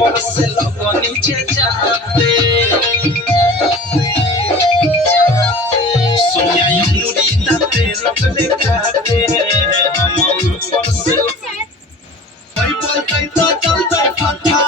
ऊपर से लोगों नीचे जाते सोनिया मुड़ी दाते लोग दिखाते हम ऊपर से कोई बोलते तो चलते फटा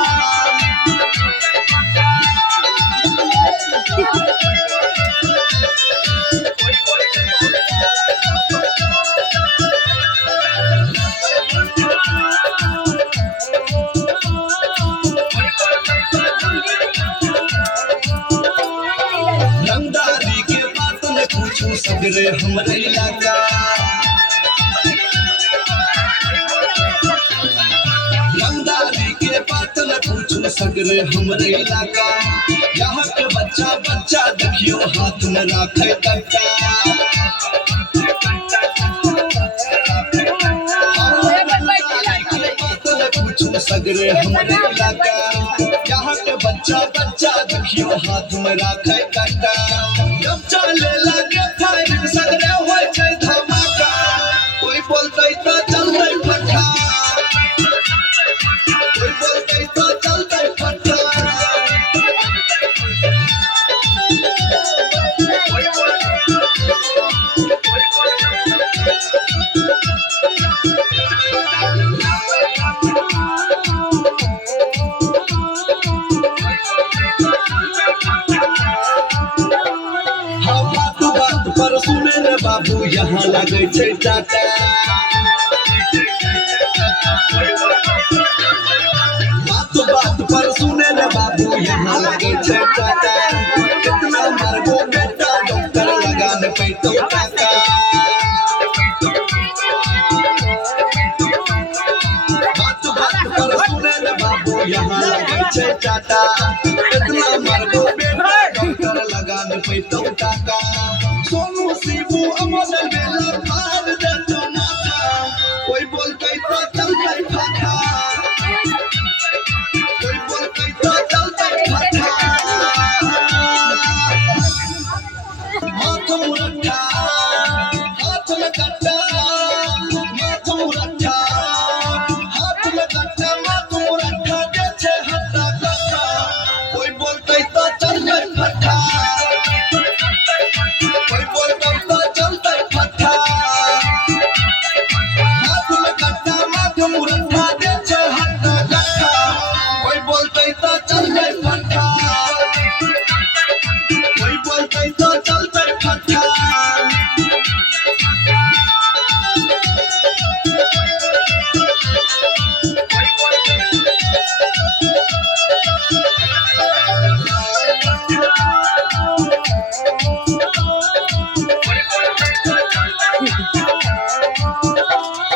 रंगदारी के बात में पूछूं सगरे हमारे इलाका रंगदारी के बात में पूछूं सगरे हमारे इलाका यहाँ के बच्चा बच्चा देखियो हाथ में राखे कट्टा पूछूं सगरे हमारे इलाका यहाँ के बच्चा बच्चा देखियो हाथ में राखे कट्टा जब चले लगे फायर सगरे हो जाए धमाका कोई बोलते तो चलते फटा कोई बोलते तो चलते फटा पर सुने रे बाबू यहाँ लगे छे टाटा बात पर सुने रे बाबू यहाँ लगे छे टाटा कितना मरबो बेटा डॉक्टर लगाने पे तो टाका बात पर सुने रे बाबू यहाँ लगे छे टाटा कितना मरबो बेटा डॉक्टर लगाने पे तो टाका सोनू शिबू अमल बेला फाड़ दे तो माथा कोई बोलते तो चलते फटा कोई बोलते तो चलते फटा हाथ मुरट्ठा हाथ में कट्टा हाथ मुरट्ठा हाथ में कट्टा हाथ मुरट्ठा जैसे हट्टा कट्टा कोई बोलते तो चलते फटा कोई बोलते तो चलते फटा हाथ में कट्टा हाथ मुरट्ठा जैसे हट्टा कट्टा कोई बोलते तो चलते फटा कोई बोलते तो चलते फटा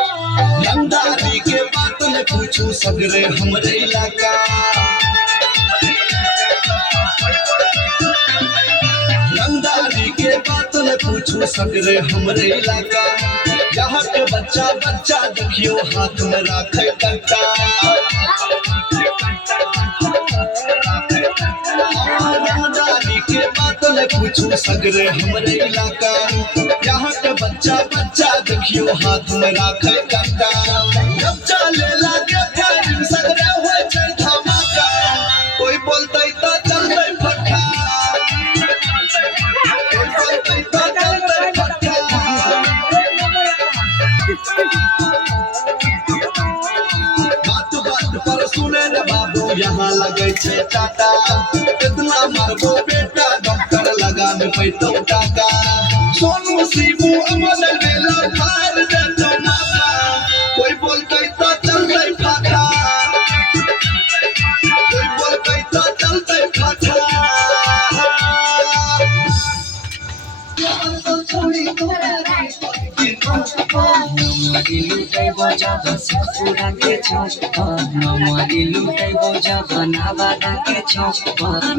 रंगदारी के बात में पूछूं सगरे हमरे इलाका रंगदारी के बात में पूछूं सगरे हमरे इलाका यहाँ के बच्चा बच्चा देखियो हाथ में राखे कट्टा रंगदारी के बात में पूछूं सगरे हमरे इलाका यहाँ के बच्चा बच्चा देखियो हाथ में राखे कट्टा जब चले लगे फायर सगरे हो जाए धमाका कोई बोलते तो चलते फटा कोई बोलते तो चलते फटा बात पर सुने रे बाबू यहाँ लगे छे टाटा कितना मरबो बेटा डॉक्टर लगाने पे तो टाका सोनू शिबू अमल बेला फाड़ दे तो माथा कोई बोलते तो चलते फटा कोई बोलते तो चलते फटा नमरी लुटाई बजा बस पूरा के छौ नमरी लुटाई बजा बनावा के छौ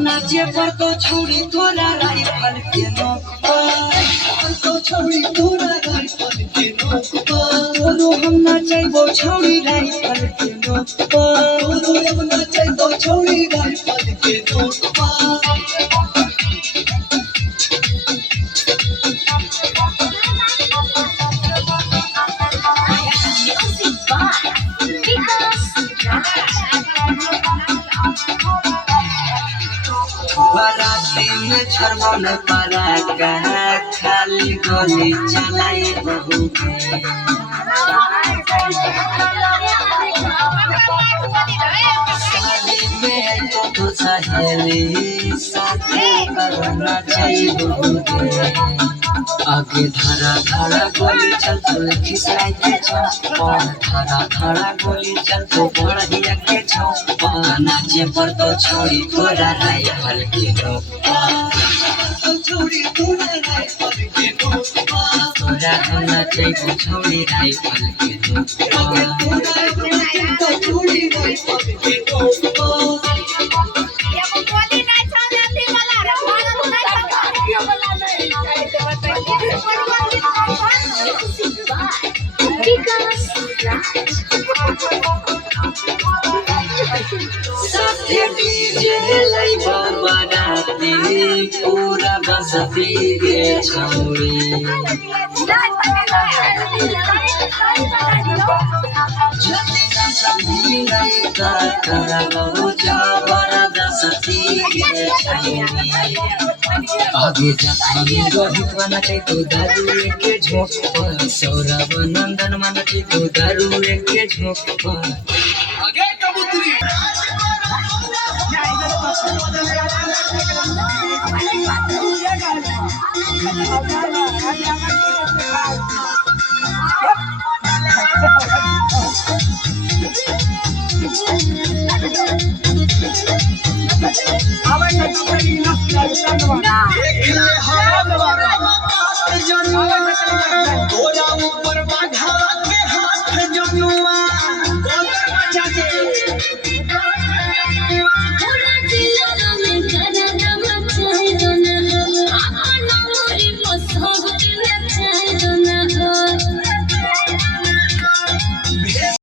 नाचे पर तो छोड़ी तोरा राइफल के नोक पर तो छोड़ी तोरा राइफल के नोक पर तोरो हम नाचैबो छोड़ी राइफल के नोक पर तोरो हम नाचैबो छोड़ी राइफल के नोक पर बराती में छरबन पराका खाली गोली चलाई बहू शादी में तो सहेली साथी करना चाहिए बहू आगे धरा धरा गोली चल तो खिसराई के छो धरा धरा गोली चल तो बढ़िया के छो नाचे पर तो छोड़ी तोरा राइफल के छोड़ी तोरा राइफल के तोरा हमना चाहिए छोड़ी राइफल के छोड़ी राइफल के साथे डीजे लाई बाराती पूरा बसती गे छौरी जल्दी सभी लाई का करलो जबरदस्ती गे छौरी आगे जाता में रोहित बना के तो दारू के झोंक सौरभ नंदन मन के तो दारू के झोंक आगे कबूतरी ऊपर बाधा के हाथ जमुआ